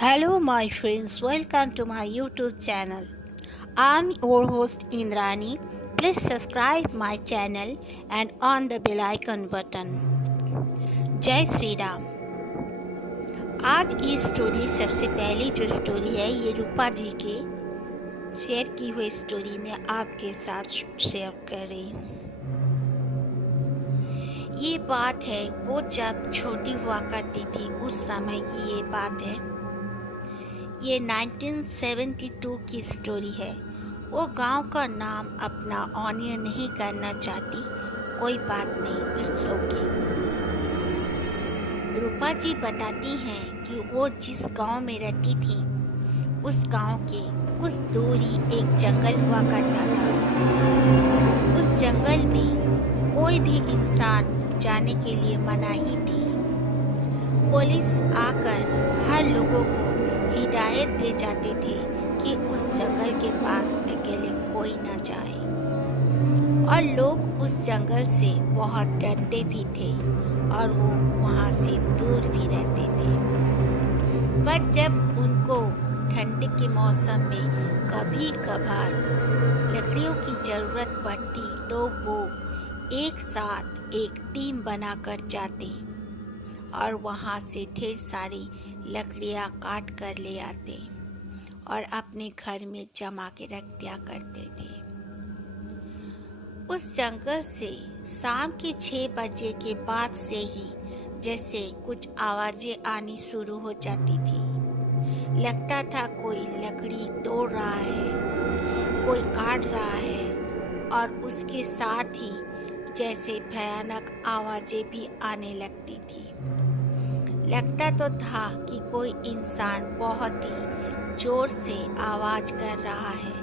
Hello, my friends. Welcome to my YouTube channel. I'm your host Indrani. Please subscribe my channel and on the bell icon button. जय श्री राम। आज की story सबसे पहली जो story है ये रूपा जी के शेयर की हुई स्टोरी में आपके साथ शेयर कर रही हूँ। ये बात है वो जब छोटी हुआ करती थी उस समय की ये बात है। ये 1972 की स्टोरी है। वो गांव का नाम अपना ऑनियर नहीं करना चाहती, कोई बात नहीं, इट्स ओके। रूपा जी बताती हैं कि वो जिस गांव में रहती थी उस गांव के कुछ दूर ही एक जंगल हुआ करता था। उस जंगल में कोई भी इंसान जाने के लिए मनाही थी। पुलिस आकर हर लोगों को हिदायत दे जाते थे कि उस जंगल के पास अकेले कोई न जाए, और लोग उस जंगल से बहुत डरते भी थे और वो वहाँ से दूर भी रहते थे। पर जब उनको ठंड के मौसम में कभी कभार लकड़ियों की ज़रूरत पड़ती तो वो एक साथ एक टीम बनाकर जाते और वहाँ से ढेर सारी लकड़ियाँ काट कर ले आते और अपने घर में जमा के रख दिया करते थे। उस जंगल से शाम के 6 बजे के बाद से ही जैसे कुछ आवाज़ें आनी शुरू हो जाती थी। लगता था कोई लकड़ी तोड़ रहा है, कोई काट रहा है, और उसके साथ ही जैसे भयानक आवाज़ें भी आने लगती थी। लगता तो था कि कोई इंसान बहुत ही जोर से आवाज़ कर रहा है,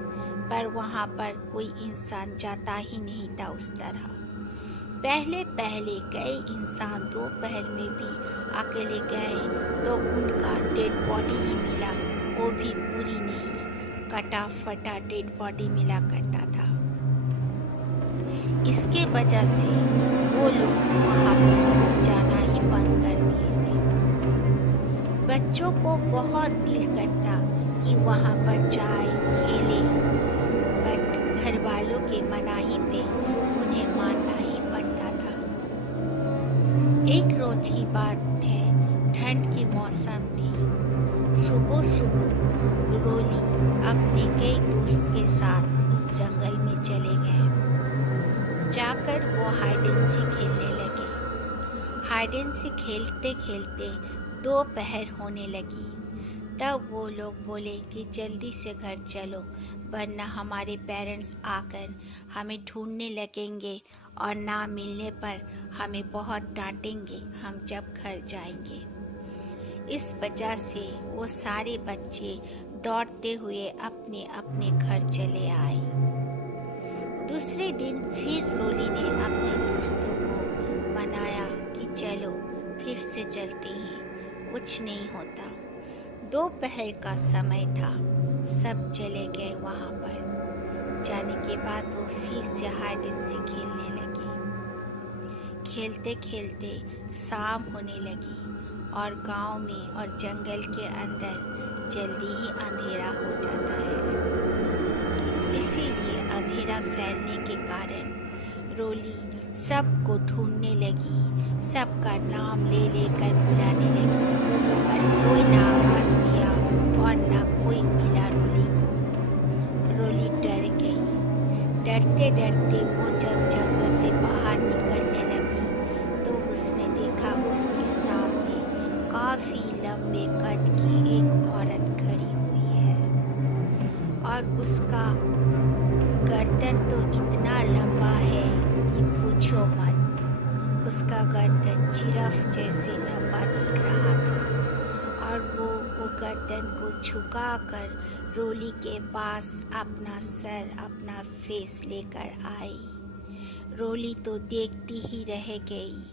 पर वहाँ पर कोई इंसान जाता ही नहीं था उस तरह। पहले कई इंसान दोपहर में भी अकेले गए तो उनका डेड बॉडी ही मिला, वो भी पूरी नहीं, कटा फटा डेड बॉडी मिला करता था। इसके वजह से वो लोग वहाँ पर जाना ही बंद कर दिए थे। बच्चों को बहुत दिल करता कि वहाँ पर जाए खेले, बट घर वालों के मनाही पे उन्हें मानना ही पड़ता था। एक रोज की बात है, ठंड की मौसम थी। सुबह सुबह रोली अपने कई दोस्त के साथ उस जंगल में चले गए। जाकर वो हाइड एंड सीक खेलने लगे। हाइड एंड सीक खेलते खेलते दोपहर होने लगी। तब वो लोग बोले कि जल्दी से घर चलो, वरना हमारे पेरेंट्स आकर हमें ढूंढने लगेंगे और ना मिलने पर हमें बहुत डांटेंगे हम जब घर जाएंगे। इस वजह से वो सारे बच्चे दौड़ते हुए अपने अपने घर चले आए। दूसरे दिन फिर रोली ने अपने दोस्तों को मनाया कि चलो फिर से चलते हैं, कुछ नहीं होता। दोपहर का समय था, सब चले गए वहाँ पर। जाने के बाद वो फिर से हाइड एंड सीक खेलने लगे। खेलते खेलते शाम होने लगी और गांव में और जंगल के अंदर जल्दी ही अंधेरा हो जाता है। इसीलिए अंधेरा फैलने के कारण रोली सबको ढूंढने लगी, सबका नाम ले लेकर बुलाने लगी, पर कोई ना आवाज़ दिया और ना कोई मिला रोली को। रोली डर गई। डरते डरते वो जब जंगल से बाहर निकलने लगी तो उसने देखा उसके सामने काफ़ी लंबे कद की एक औरत खड़ी हुई है, और उसका गर्दन तो इतना लंबा है कि पूछो मत। उसका गर्दन जिराफ जैसे लंबा दिख रहा था, और वो गर्दन को झुकाकर रोली के पास अपना सर, अपना फेस लेकर आई। रोली तो देखती ही रह गई।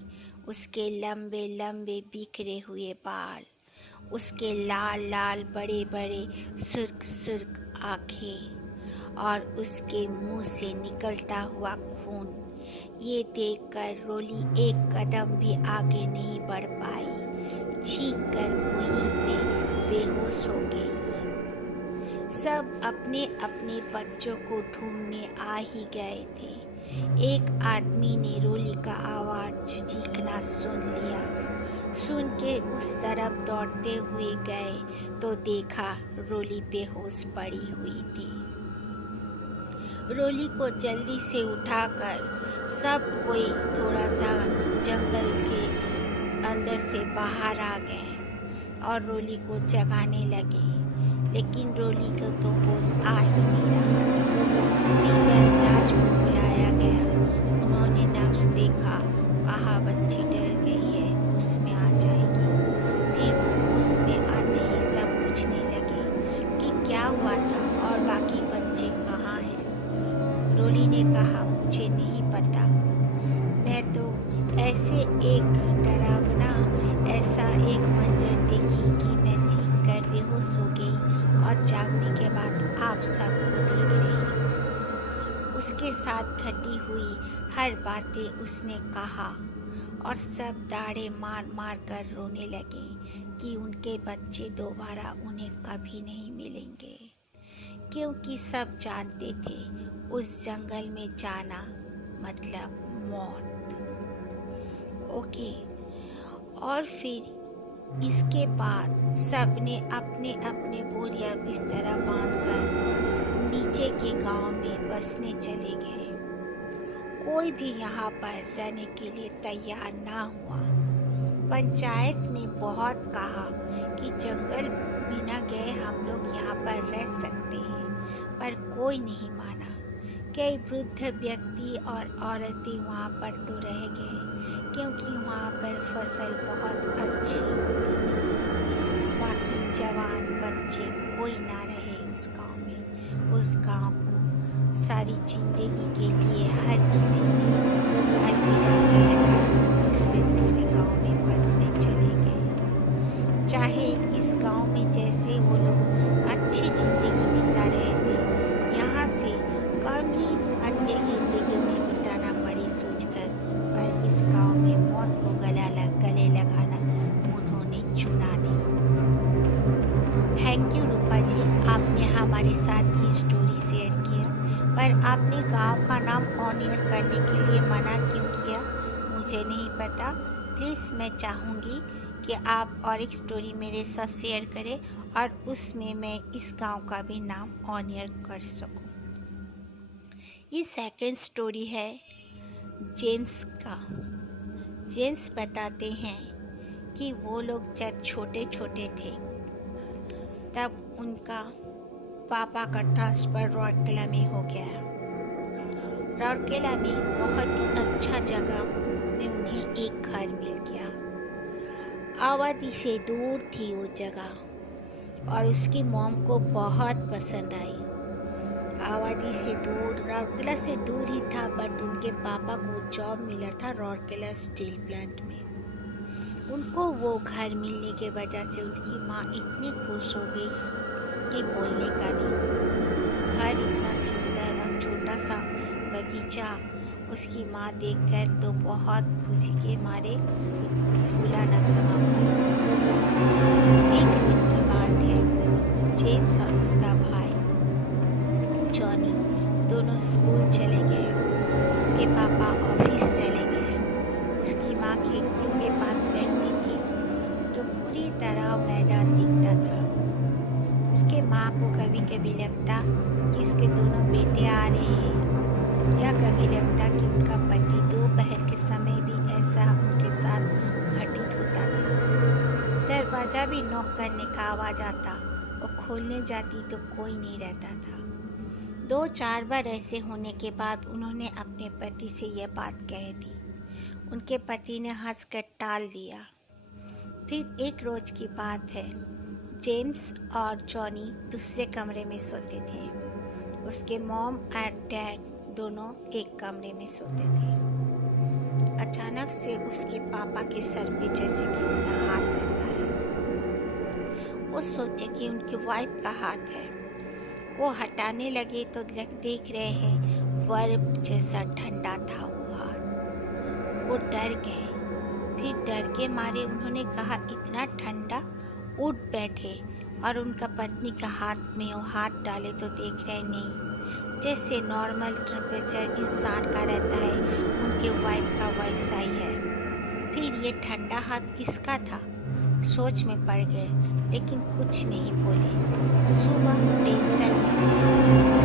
उसके लंबे लंबे बिखरे हुए बाल, उसके लाल लाल बड़े बड़े सुर्ख सुर्ख आँखें, और उसके मुंह से निकलता हुआ खून, ये देखकर रोली एक कदम भी आगे नहीं बढ़ पाई। चीख कर वहीं पे बेहोश हो गई। सब अपने अपने बच्चों को ढूंढने आ ही गए थे। एक आदमी ने रोली का आवाज चीखना सुन लिया। सुन के उस तरफ दौड़ते हुए गए तो देखा रोली बेहोश पड़ी हुई थी। रोली को जल्दी से उठाकर सब कोई थोड़ा सा जंगल के अंदर से बाहर आ गए और रोली को जगाने लगे, लेकिन रोली को तो होश आ ही नहीं रहा था। फिर बैदराज को बुलाया गया। उन्होंने नब्ज देखा, कहा बच्ची डर गई है, होश में आ जाएगी। फिर होश में आते ही सब पूछने लगे कि क्या हुआ था और बाकी बच्चे कहाँ हैं। रोली ने कहा मुझे नहीं पता, मैं तो ऐसे एक डरावना ऐसा एक मंजर देखी कि मैं चीख कर बेहोश हो गई और जागने के बाद आप सबको देख रही। उसके साथ घटी हुई हर बातें उसने कहा और सब दाढ़े मार मार कर रोने लगे कि उनके बच्चे दोबारा उन्हें कभी नहीं मिलेंगे, क्योंकि सब जानते थे उस जंगल में जाना मतलब मौत। ओके, और फिर इसके बाद सब ने अपने अपने बोरिया बिस्तरा बांधकर नीचे के गांव में बसने चले गए। कोई भी यहाँ पर रहने के लिए तैयार ना हुआ। पंचायत ने बहुत कहा कि जंगल बिना गए हम लोग यहाँ पर रह सकते हैं, पर कोई नहीं माना। कई वृद्ध व्यक्ति और औरतें वहाँ पर तो रह गए, क्योंकि वहाँ पर फसल बहुत अच्छी होती थी। बाकी जवान बच्चे कोई ना रहे उस गांव में। उस गांव को सारी जिंदगी के लिए हर किसी ने अलविदा कहकर दूसरे दूसरे गांव में बसने चले गए। चाहे इस गांव में जैसे वो लोग अच्छी जिंदगी बिता रहे थे, यहाँ से कम ही अच्छी जिंदगी उन्हें बिताना पड़ी सोचकर, पर इस गांव में मौत को गले लगाना उन्होंने चुना नहीं। थैंक यू रूपा जी, आपने हमारे साथ ये स्टोरी शेयर किया, पर आपने गांव का नाम ऑन एयर करने के लिए मना क्यों किया मुझे नहीं पता। प्लीज़ मैं चाहूँगी कि आप और एक स्टोरी मेरे साथ शेयर करें और उसमें मैं इस गांव का भी नाम ऑन एयर कर सकूँ। ये सेकंड स्टोरी है जेम्स का। जेम्स बताते हैं कि वो लोग जब छोटे छोटे थे तब उनका पापा का ट्रांसफ़र राउरकेला में हो गया। राउरकेला में बहुत ही अच्छा जगह में उन्हें एक घर मिल गया। आबादी से दूर थी वो जगह और उसकी मॉम को बहुत पसंद आई। आबादी से दूर, राउरकेला से दूर ही था, बट उनके पापा को जॉब मिला था राउरकेला स्टील प्लांट में। उनको वो घर मिलने के वजह से उनकी माँ इतनी खुश हो गई कि बोलने का नहीं। घर इतना सुंदर और छोटा सा बगीचा उसकी माँ देखकर तो बहुत खुशी के मारे फूला न समा पाई। एक रोज की बात है, जेम्स और उसका भाई जॉनी दोनों स्कूल चले गए। उसके पापा ऑफिस चले गए। उसकी माँ खिड़कियों के पास बैठती थी तो पूरी तरह मैदान दिखता था। उसके माँ को कभी कभी लगता कि उसके दोनों बेटे आ रहे हैं, या कभी लगता कि उनका पति दोपहर के समय भी ऐसा उनके साथ घटित होता था। दरवाज़ा भी नॉक करने का आवाज़ आता, वो खोलने जाती तो कोई नहीं रहता था। 2-4 बार ऐसे होने के बाद उन्होंने अपने पति से यह बात कह दी। उनके पति ने हंसकर टाल दिया। फिर एक रोज की बात है, जेम्स और जॉनी दूसरे कमरे में सोते थे। उसके मॉम और डैड दोनों एक कमरे में सोते थे। अचानक से उसके पापा के सर पे जैसे किसी ने हाथ रखा है। वो सोचे कि उनकी वाइफ का हाथ है। वो हटाने लगे तो देख रहे हैं बर्फ जैसा ठंडा था वो हाथ। वो डर गए। फिर डर के मारे उन्होंने कहा इतना ठंडा, उठ बैठे और उनका पत्नी का हाथ में वो हाथ डाले तो देख रहे नहीं, जैसे नॉर्मल टेम्परेचर इंसान का रहता है उनके वाइफ का वैसा ही है। फिर ये ठंडा हाथ किसका था? सोच में पड़ गए, लेकिन कुछ नहीं बोले। सुबह टेंशन में थे,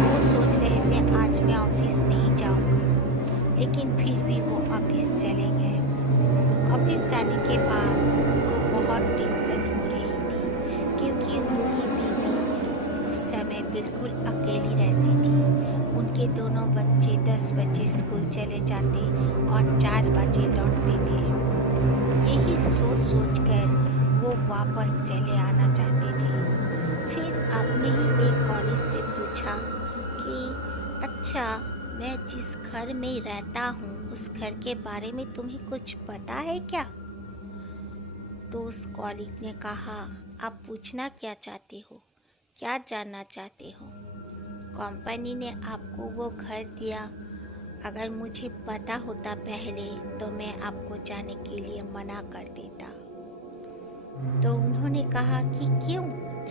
वो सोच रहे थे आज मैं ऑफिस नहीं जाऊंगा, लेकिन फिर भी वो ऑफिस चले गए। ऑफिस जाने के बाद उनको बहुत टेंशन हो रही थी, क्योंकि उनकी बीवी उस समय बिल्कुल अकेली रहती थी। उनके दोनों बच्चे 10 बजे स्कूल चले जाते और 4 बजे लौटते थे। यही सोच सोच कर वो वापस चले आना चाहते थे। फिर आपने ही एक कॉलेज से पूछा कि अच्छा, मैं जिस घर में रहता हूँ उस घर के बारे में तुम्हें कुछ पता है क्या? तो उस कॉलिग ने कहा, आप पूछना क्या चाहते हो, क्या जानना चाहते हो? कंपनी ने आपको वो घर दिया, अगर मुझे पता होता पहले तो मैं आपको जाने के लिए मना कर देता। तो उन्होंने कहा कि क्यों,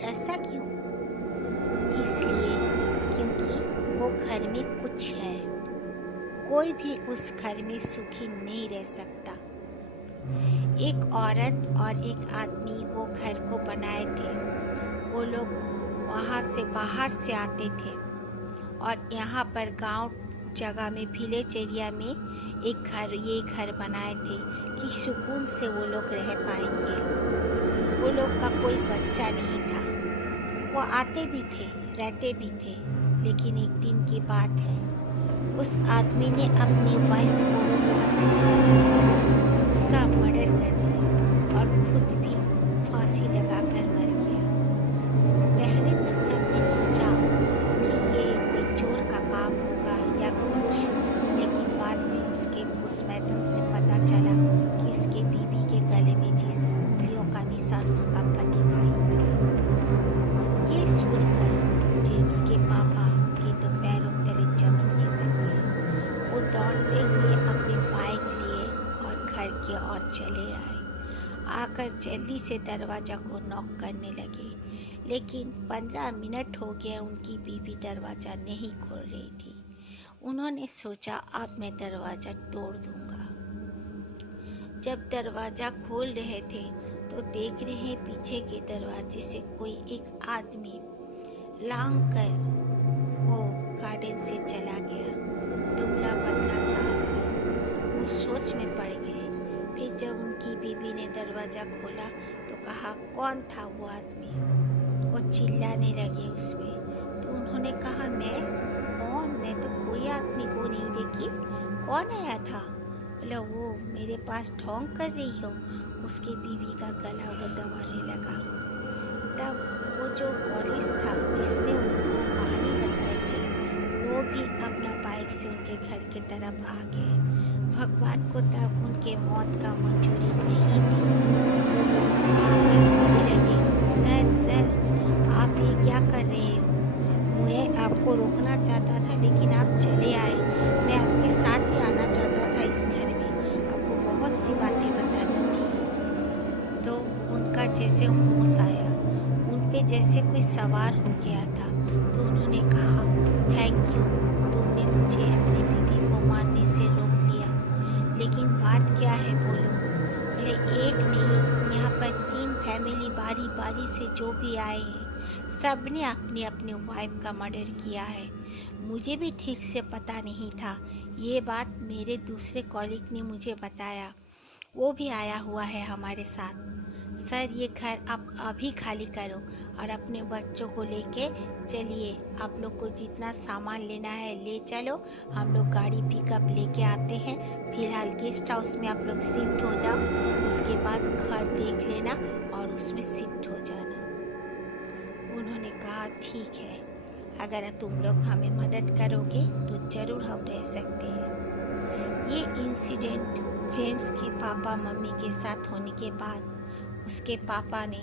ऐसा क्यों? इसलिए क्योंकि वो घर में कुछ है, कोई भी उस घर में सुखी नहीं रह सकता। एक औरत और एक आदमी वो घर को बनाए थे। वो लोग वहाँ से बाहर से आते थे और यहाँ पर गांव जगह में विलेज एरिया में ये घर बनाए थे कि सुकून से वो लोग रह पाएंगे। वो लोग का कोई बच्चा नहीं था। वो आते भी थे, रहते भी थे, लेकिन एक दिन की बात है, उस आदमी ने अपनी वाइफ को कत्ल कर दिया, उसका मर्डर कर दिया और खुद भी फांसी लगाकर मर गया। पहले तो सबने सोचा कि ये कोई चोर का काम होगा या कुछ, लेकिन बाद में उसके पोस्टमार्टम से पता चला कि उसके बीवी के गले में जिस उंगलियों का निशान उसका पति का ही था। ये सुनकर जेम्स के पापा के तो पैरों तले जमीन खिसक गई। वो दौड़ते हुए अपनी बाइक लिए और घर की ओर चले आए। आकर जल्दी से दरवाज़ा को नॉक करने लगे, लेकिन 15 मिनट हो गए उनकी बीवी दरवाज़ा नहीं खोल रही थी। उन्होंने सोचा अब मैं दरवाज़ा तोड़ दूंगा। जब दरवाज़ा खोल रहे थे तो देख रहे पीछे के दरवाजे से कोई एक आदमी लांग कर वो गार्डन से चला गया। दुबला पतला सा आदमी। वो सोच में पड़ गए। फिर जब उनकी बीवी ने दरवाज़ा खोला तो कहा, कौन था वो आदमी? वो चिल्लाने लगे उसमें। तो उन्होंने कहा, मैं कौन? मैं तो कोई आदमी को नहीं देखी, कौन आया था? बोला, वो मेरे पास ढोंग कर रही हो। उसकी बीवी का गला वो दबाने लगा। तब वो जो पुलिस था जिसने उनको कहानी बताई थी, वो भी अपना बाइक से उनके घर की तरफ आ गए। भगवान को तब उनके मौत का मंजूरी नहीं थी। आकर बोलने लगे, सर आप ये क्या कर रहे हो? मैं आपको रोकना चाहता था लेकिन आप चले आए। मैं आपके साथ ही आना चाहता था इस घर में, आपको बहुत सी बातें बतानी थी। तो उनका जैसे होश आया, उन पे जैसे कोई सवार हो गया था। तो उन्होंने कहा, थैंक यू, तुमने मुझे अपनी बीवी को मारने से रोक लिया, लेकिन बात क्या है बोलो? बोले, एक नहीं, यहाँ पर 3 फैमिली बारी बारी से जो भी आए हैं सब ने अपनी अपनी वाइफ का मर्डर किया है। मुझे भी ठीक से पता नहीं था, ये बात मेरे दूसरे कॉलीग ने मुझे बताया, वो भी आया हुआ है हमारे साथ। सर, ये घर आप अभी खाली करो और अपने बच्चों को लेके चलिए। आप लोग को जितना सामान लेना है ले चलो, हम लोग गाड़ी पिकअप लेके आते हैं। फिलहाल गेस्ट हाउस में आप लोग शिफ्ट हो जाओ, उसके बाद घर देख लेना और उसमें शिफ्ट हो जाना। उन्होंने कहा, ठीक है, अगर तुम लोग हमें मदद करोगे तो ज़रूर हम रह सकते हैं। ये इंसिडेंट जेम्स के पापा मम्मी के साथ होने के बाद उसके पापा ने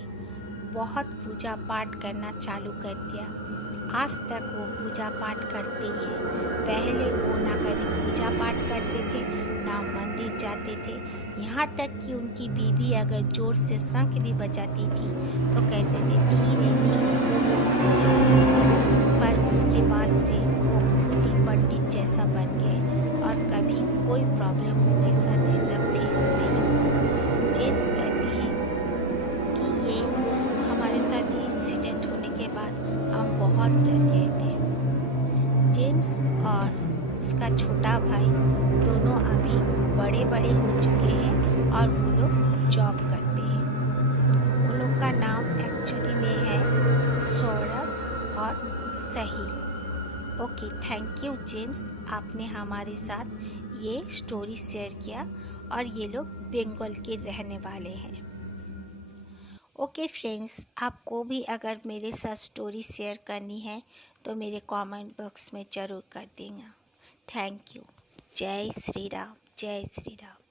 बहुत पूजा पाठ करना चालू कर दिया। आज तक वो पूजा पाठ करते हैं। पहले वो ना कभी पूजा पाठ करते थे, ना मंदिर जाते थे। यहाँ तक कि उनकी बीवी अगर जोर से शंख भी बजाती थी तो कहते थे, धीरे धीरे उसके बाद से वो खुद ही पंडित जैसा बन गए और कभी कोई प्रॉब्लम उनके साथ ऐसा फेस नहीं हुआ। जेम्स कहते हैं कि ये हमारे साथ ये इंसिडेंट होने के बाद हम बहुत डर गए थे। जेम्स और उसका छोटा भाई दोनों अभी बड़े बड़े हो चुके हैं और वो लोग जॉब करते हैं। उन लोग का नाम एक्चुअली में है सौरभ और सही। ओके, थैंक यू जेम्स, आपने हमारे साथ ये स्टोरी शेयर किया और ये लोग बंगाल के रहने वाले हैं। ओके फ्रेंड्स, आपको भी अगर मेरे साथ स्टोरी शेयर करनी है तो मेरे कमेंट बॉक्स में ज़रूर कर देना। Thank you. जय श्री राम, जय श्री राम।